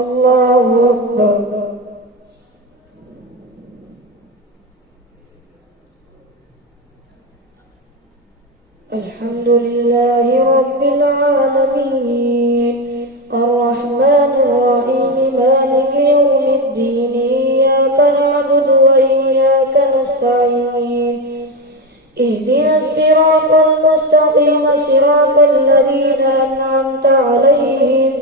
الله أكبر. الحمد لله رب العالمين الرحمن الرحيم مالك يوم الدين إياك نعبد وإياك نستعين اهدنا الصراط المستقيم صراط الذين أنعمت عليهم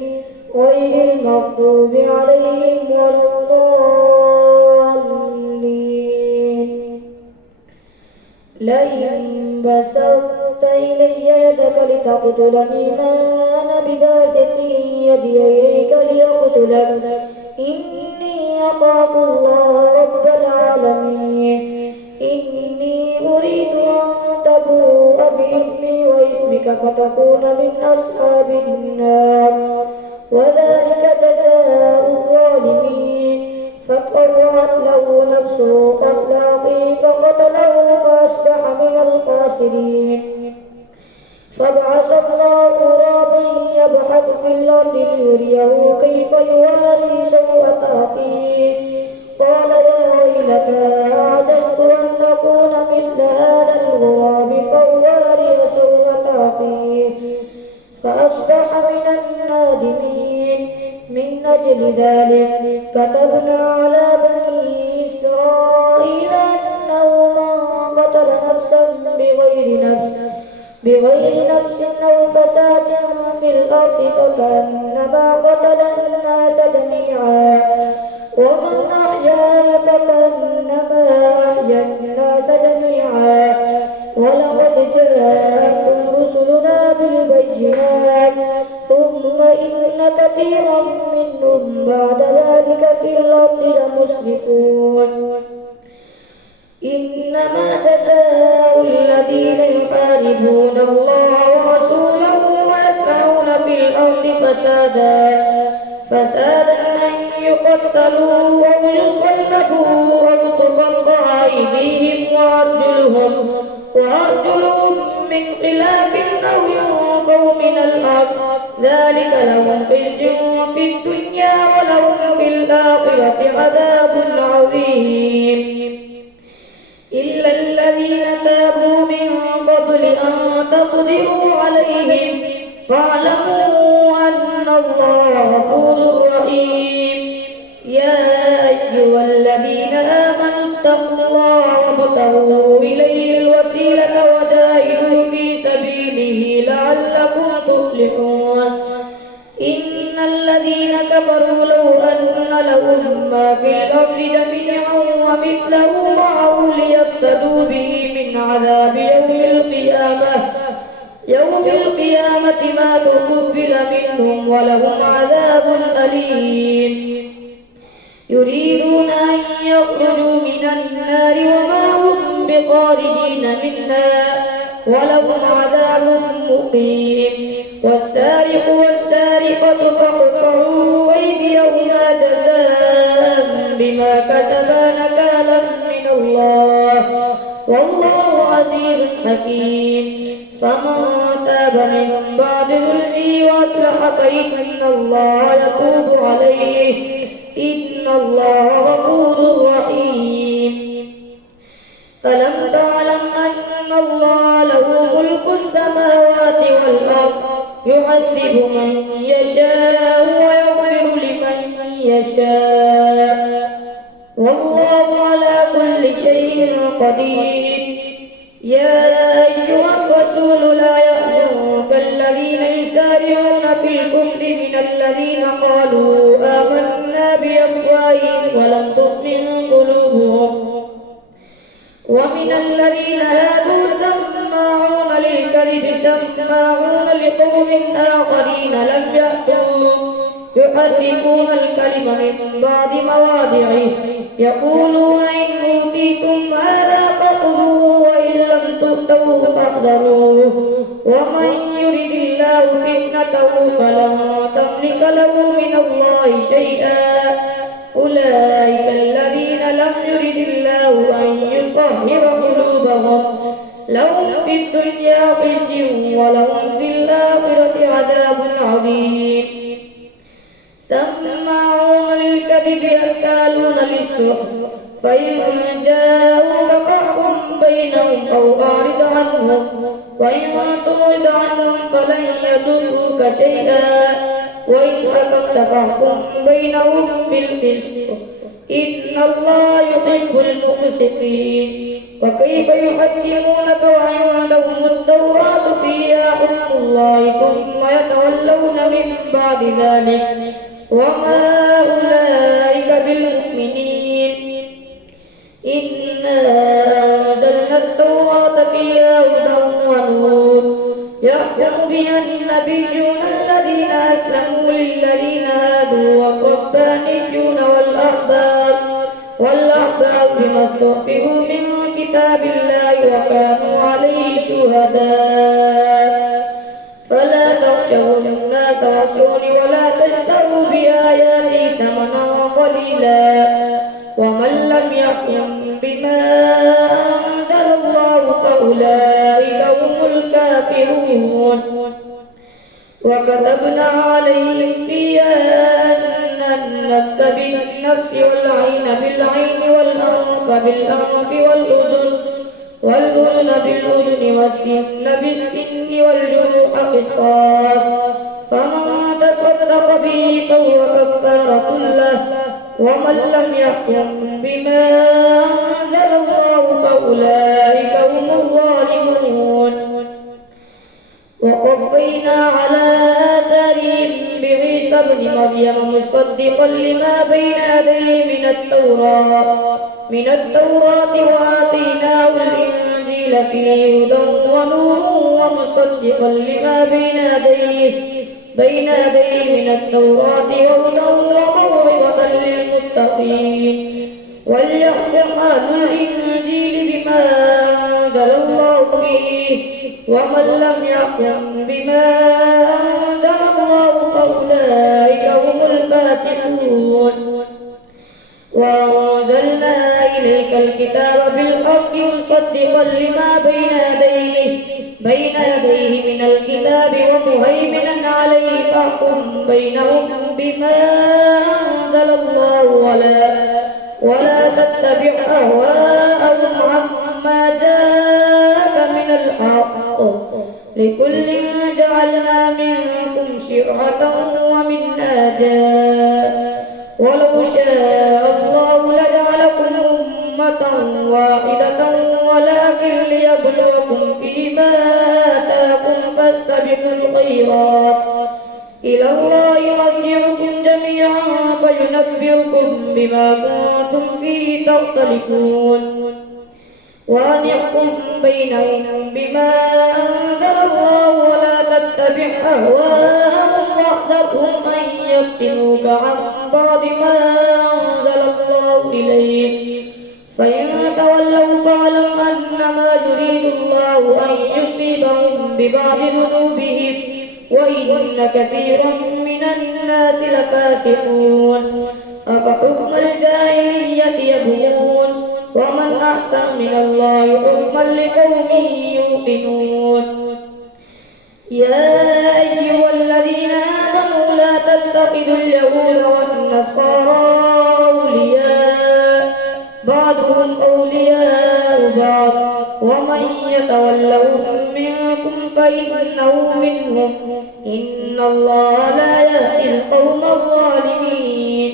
غير المغضوب عليهم ولا الضالين. لئن بسطت إلي يدك لتقتلني ما أنا بباسط يدي إليك لأقتلك إني أخاف الله رب العالمين. إني أريد أن تبوء بإثمي وإثمك فتكون من أصحاب النار وذلك جزاء الظالمين. فطوعت له نفسه قتل أخيه فقتله فأصبح من الخاسرين. فبعث الله غرابا يبحث في الأرض ليريه كيف يواري سوءة أخيه قال يا ويلتى أعجزت أن أكون مثل هذا الغراب فأواري سوءة أخيه فأصبح من النادمين. من أجل ذلك كتبنا على بني إسرائيل أنه من قتل نفسا بغير نفس أو فساد في الأرض فكأنما قتل الناس جميعا ومن أحياها فكأنما أحيا الناس جميعا. ولقد جاءتهم رسلنا بالبينات ثم إن كثيرا منهم بعد ذلك في الأرض لمسرفون. إنما جزاء الذين يحاربون الله ورسوله ويسعون في الأرض فسادا أن يقتلوا أو يصلبوا أو تقطع أيديهم وأرجلهم من خلاف أو ينفوا من الأرض ذلك لهم خزي في الدنيا ولهم في الآخرة عذاب عظيم. إلا الذين تابوا من قبل أن تقدروا عليهم فاعلموا أن الله غفور رحيم. يا أيها الذين آمنوا اتقوا الله وابتغوا إليه الوسيلة وجاهدوا في سبيله لعلكم تفلحون. إن الذين كفروا لو أن لهم ما في الأرض جميعا ومثله معه ليفتدوا به من عذاب يوم القيامة ما تقبل منهم ولهم عذاب أليم. يريدون أن يخرجوا من النار وما هم بخارجين منها ولهم عذاب مقيم. والسارق والسارقة فاقطعوا أيديهما جزاء بما كسبا نكالا من الله والله عزيز حكيم. فمن تاب من بعد ظلمه وأصلح فإن الله يتوب عليه إن الله غفور رحيم. ألم تعلم أن الله له ملك السماوات والأرض يعذب من يشاء ويغفر لمن يشاء والله على كل شيء قدير. يا أيها الرسول لا يحزنك الذين يسارعون في الكفر من الذين قالوا آمنا بأفواههم ولم تؤمن قلوبهم ومن الذين هادوا سماعون للكذب سماعون لقوم آخرين لم يأتوا يحرفون الكلم من بعد مواضعه يقولون إن أوتيتم هذا فخذوه وإن لم تؤتوه فاحذروه ومن يرد الله فتنته فلن تملك له من الله شيئا. أولئك الذين لم يرد الله أن يطهر قلوبهم لهم في الدنيا خزي ولهم في الآخرة عذاب عظيم. سماعون للكذب أكالون للسحت فإن جاءوك فاحكم بينهم أو أعرض عنهم وإن تعرض عنهم فلن يضروك شيئا وإن حكمت فاحكم بينهم بالقسط إن الله يحب المقسطين. وكيف يحكمونك وعندهم التوراة فيها حكم الله ثم يتولون من بعد ذلك وما أولئك بالمؤمنين. إنا أنزلنا التوراة فيها هدى ونور يحكم بها النبيون الذين أسلموا للذين هادوا والربانيون والأحبار بما استحفظوا من كتاب الله وكانوا عليه شهداء. فلا تخشوا الناس واخشوني ولا تشتروا بآياتي ثمنا قليلا ومن لم يحكم بما أنزل الله فأولئك هم الكافرون. وكتبنا عليهم فيها أن النفس بالنفس والعين بالعين والأنف بالأنف والأذن بالأذن والسن بالسن والجروح قصاص فمن تصدق به فهو كفارة له ومن لم يحكم بما أنزل الله فأولئك هم الظالمون. وقفينا على آثارهم بعيسى ابن مريم مصدقا لما بين يديه من التوراة وآتيناه الإنجيل فيه هدى ونور ومصدقا لما بين يديه من التوراة وهدى وموعظة للمتقين. وليحكم أهل الإنجيل بما أنزل الله فيه ومن لم يحكم بما أنزل الله فأولئك هم الفاسقون. وأنزلنا إليك الكتاب بالحق مصدقا لما بين يديه من الكتاب ومهيمنا عليه فاحكم بينهم بما أنزل الله ولا تتبع أهواءهم عما جاءك من الحق لكل جعلنا منكم شرعة ومنهاجا ولو شاء الله لجعلكم أمة واحدة ولكن ليبلوكم فيما آتاكم فاستبقوا الخيرات إلى الله مرجعكم جميعا فينبئكم بما كنتم فيه تختلفون. وأن يحكم بينهم بما أنزل الله ولا تتبع أهواءهم واحذرهم أن يفتنوك عن بعض ما أنزل الله إليك فإن تولوا فاعلم أنما يريد الله أن يصيبهم ببعض ذنوبهم وإن كثيرا من الناس لفاسقون. أفحكم الجاهلية يبغون ومن أحسن من الله حكما لقوم يوقنون. يا أيها الذين آمنوا لا تتخذوا اليهود والنصارى أولياء بعضهم أولياء بعض ومن يتولهم منكم فإنه منهم إن الله لا يهدي القوم الظالمين.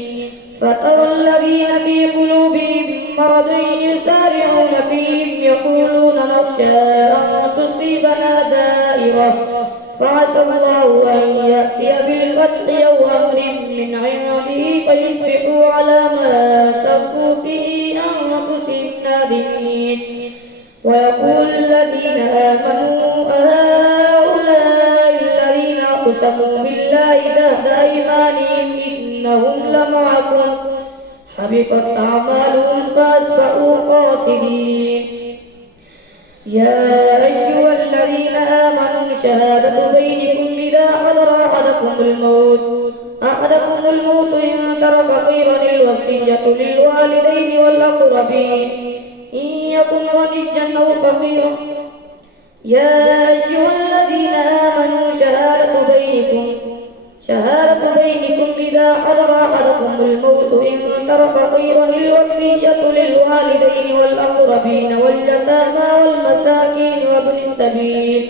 فترى الذين في قلوبهم مرض يسارعون فيهم يقولون نخشى أن تصيبنا دائرة فعسى الله أن يأتي بالفتح أو أمر من عنده فيصبحوا على ما أسروا في أنفسهم نادمين. ويقول الذين آمنوا أهؤلاء الذين أقسموا بالله جهد أيمانهم إنهم لمعكم حبطت أعمالهم فأصبحوا خاسرين. يا أيها الذين آمنوا شهادة بينكم إذا حضر أحدكم الموت إن ترك خيرا الوصية للوالدين والأقربين إن يكن غنيا أو فقيرا. يا أيها الذين آمنوا شهادة بينكم إذا الموت إن ترك خيرا الوصية للوالدين والأقربين واليتامى والمساكين وابن السبيل.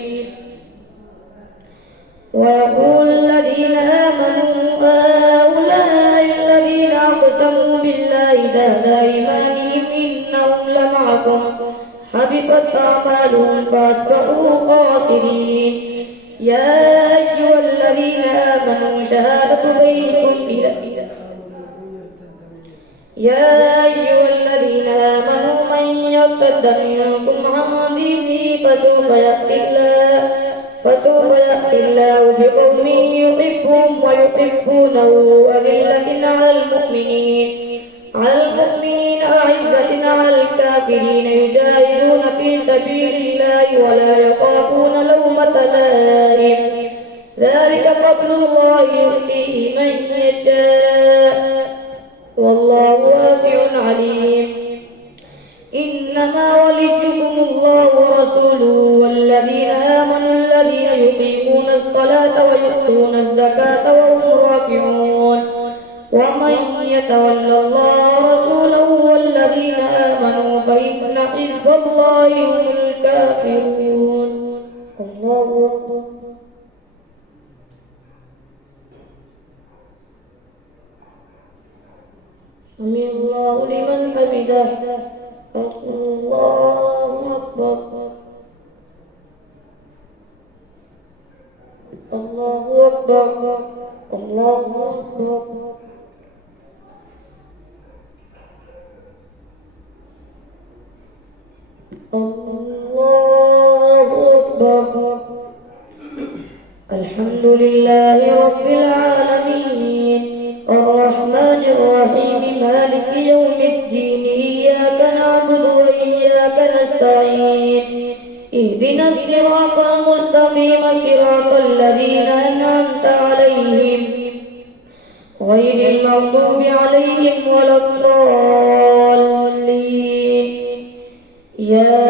ويقول الذين آمنوا هؤلاء الذين أقسموا بالله جهد أيمانهم إنهم لمعكم حبطت أعمالهم فأصبحوا خاسرين. يا أيها الذين آمنوا شهادة بينكم من يرتد منكم عن دينه فسوف يأتي الله بقوم يحبهم ويحبونه أذلة على المؤمنين أعزة على الكافرين يجاهدون في سبيل الله ولا يخافون لومة لائم. ذلك فضل الله يؤتيه من يشاء والله واسع عليم. إنما وليكم الله ورسوله والذين آمنوا الذين يقيمون الصلاة ويؤتون الزكاة وهم راكعون. ومن يتول الله ورسوله والذين آمنوا فإن حزب الله هم الكافرون. الله أكبر. سمع الله لمن حمده. الله أكبر. الله أكبر. الله أكبر. الله أكبر. الحمد لله رب العالمين الرحمن الرحيم مالك يوم الدين إياك نعبد وإياك نستعين اهدنا الصراط المستقيم صراط الذين أنعمت عليهم غير المغضوب عليهم ولا الضالين. يا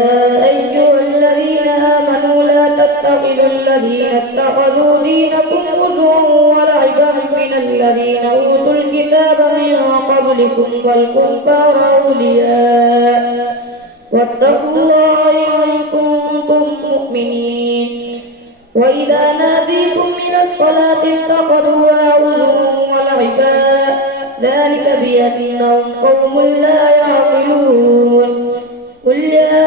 أيها الذين آمنوا لا تتخذوا الذين اتخذوا دينكم هزوا ولعبا من الذين أوتوا الكتاب من قبلكم والكفار أولياء واتقوا الله إن كنتم مؤمنين. وإذا ناديتم إلى الصلاة اتخذوها هزوا ولعبا ذلك بأنهم قوم لا يعقلون. قل يا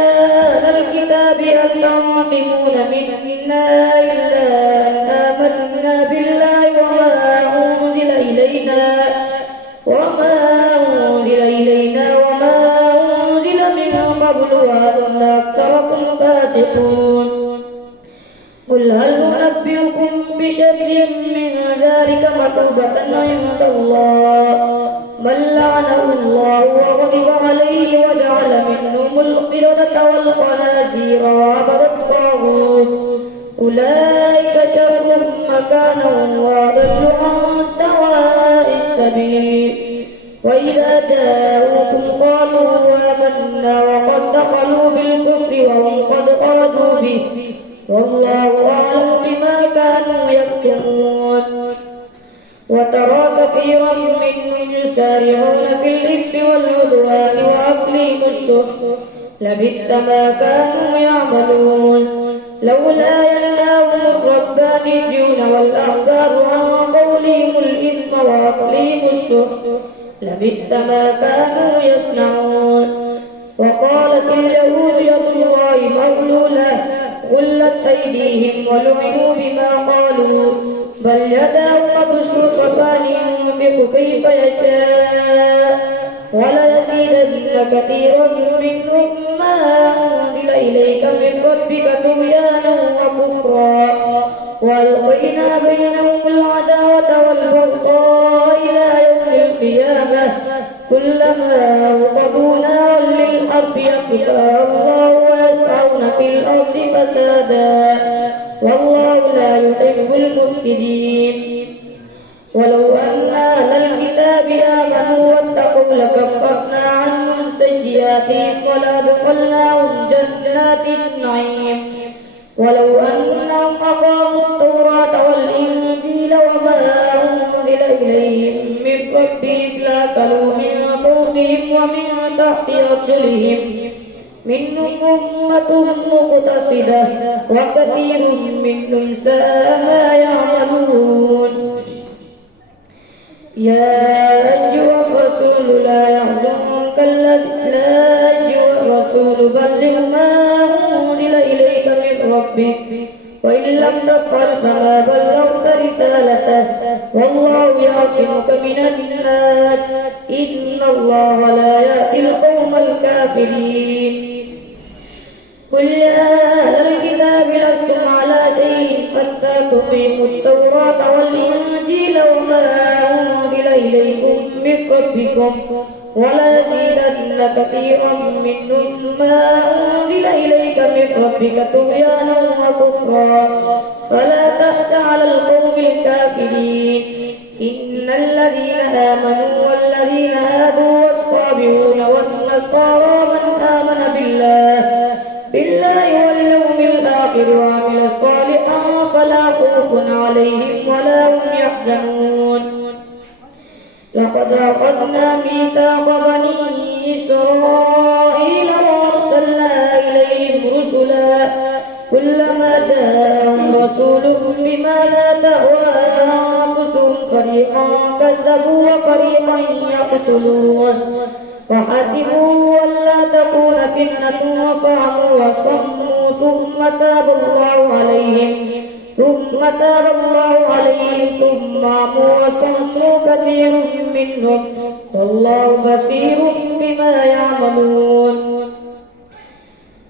أهل الكتاب هل تنقمون منا إلا أن آمنا بالله وما أنزل إلينا وما أنزل من قبل وأن أكثركم فاسقون. قل هل ننبئكم بشر من ذلك مثوبة عند الله من لعنه الله وغضب عليه وجعل منهم القردة والخنازير وعبد الطاغوت أولئك شر مكانا وأضل عن سواء السبيل. وإذا جاءوكم قالوا آمنا وقد دخلوا بالكفر وهم قد خرجوا به والله أعلم بما كانوا يكتمون. وترى كثيرا منهم يسارعون في الإثم والعدوان وأكلهم السحت لبئس ما كانوا يعملون. لولا ينهاهم الربانيون والأحبار عن قولهم الإثم وأكلهم السحت لبئس ما كانوا يصنعون. وقالت اليهود يد الله مغلولة غلت أيديهم ولعنوا بما قالوا بل يداه مبسوطتان ينفق كيف يشاء وليزيدن كثيرا منهم ما أنزل إليك من ربك طغيانا وكفرا وألقينا بينهم العداوة والبغضاء إلى يوم القيامة كلما أوقدوا نارا للحرب يطفئها الله ويسعون في الأرض فسادا والله لا يحب المفسدين. ولو أن أهل الكتاب آمنوا واتقوا لكفرنا عنهم سيئاتهم ولأدخلناهم جنات النعيم. ولو أنهم أقاموا التوراة والإنجيل وما أنزل إليهم من ربهم تحت أرجلهم منهم أمة مقتصدة وكثير منهم ساء ما يعملون. يا أيها الرسول لا يحزنك بلغ ما أنزل إليك من ربك وإن لم تفعل فما بلغت رسالته والله يعصمك من الناس إن الله لا يهدي القوم الكافرين. قل يا أهل الكتاب لستم على شيء حتى تقيموا التوراة والإنجيل وما أنزل إليكم من ربكم ولا يزيدن كثيرا منهم ما أنزل إليك من ربك طغيانا وكفرا فلا تأس على القوم الكافرين. إن الذين آمنوا والذين هادوا والصابئون والنصارى من آمن بالله واليوم الآخر وعمل صالحا فلا خوف عليهم ولا هم يحزنون. لقد أخذنا ميثاق بني إسرائيل وأرسلنا إليهم رسلا كلما جاءهم رسول بما لا تهوى أنفسهم فريقا كذبوا وفريقا يقتلون وحسبوا ألا تكون فتنة وفعلوا وصموا ثم تاب الله عليهم ثم عموا وصموا كثير منهم والله بصير بما يعملون.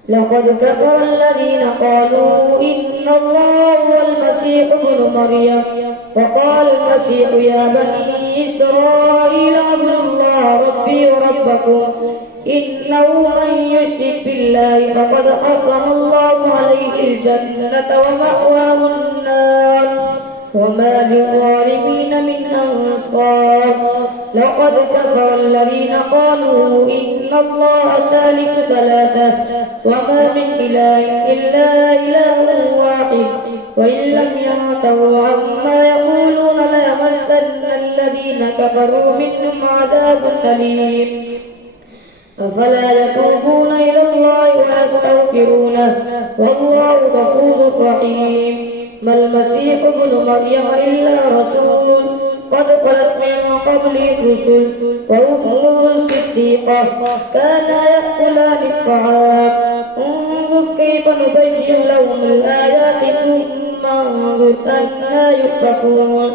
لقد كفر الذين قالوا إن الله هو المسيح ابن مريم وقال المسيح يا بني إسرائيل اعبدوا الله ربي وربكم إنه من يشرك بالله فقد حرم الله عليه الجنة ومأواه النار وما للظالمين من أنصار. لقد كفر الذين قالوا إن الله ثالث ثلاثة وما من إله إلا إله واحد وإن لم ينتهوا عما يقولون ليمسن الذين كفروا منهم عذاب أليم. أفلا يتوبون إلى الله ويستغفرونه والله غفور رحيم. ما المسيح ابن مريم إلا رسول قد خلت من قبله الرسل وأمه الصديقة كانا يأكلان الطعام انظر كيف نبين لهم الآيات ثم انظر أنى يؤفكون.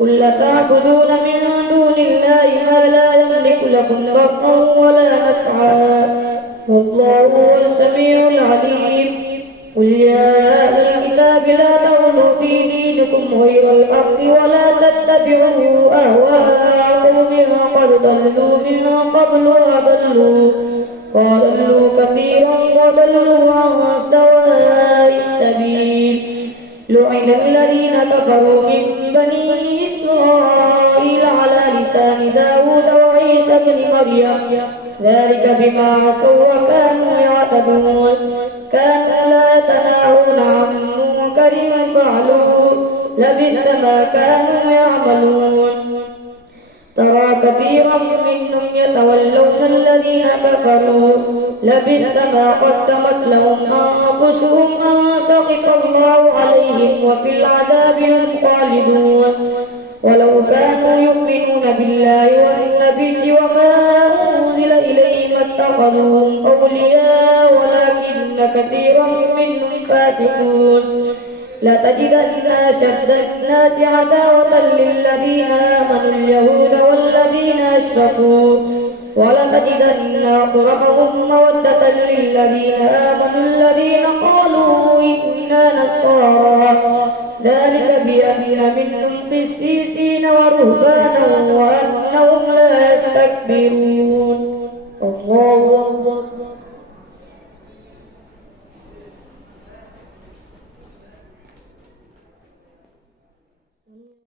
قل تعبدون من دون الله ما لا يملك لكم ضرا ولا نفعا والله هو السميع العليم. قل يا أهل الكتاب لا تغلوا في دينكم غير الحق ولا تتبعوا أهواء قوم قد ضلوا من قبل وضلوا كثيرا وضلوا عن سواء السبيل. لعن الذين كفروا من بني إسرائيل على لسان داود وعيسى بن مريم ذلك بما عصوا وكانوا يعتدون كانوا لا يتناهون عن منكر فعلوه لبئس ما كانوا يعملون. ترى كثيرا منهم يتولون الذين كفروا لبئس ما قدمت لهم أنفسهم أن سخط الله عليهم وفي العذاب هم خالدون. ولو كانوا يؤمنون بالله والنبي وما أنزل إليه ما اتخذوهم أولياء ولكن كثيرا منهم فاسقون. لتجدن أشد الناس عداوة للذين آمنوا اليهود والذين أشركوا ولتجدن أقربهم مودة للذين آمنوا الذين قالوا إنا نصارى ذلك بأن منهم قسيسين ورهبانا وأنهم لا يستكبرون.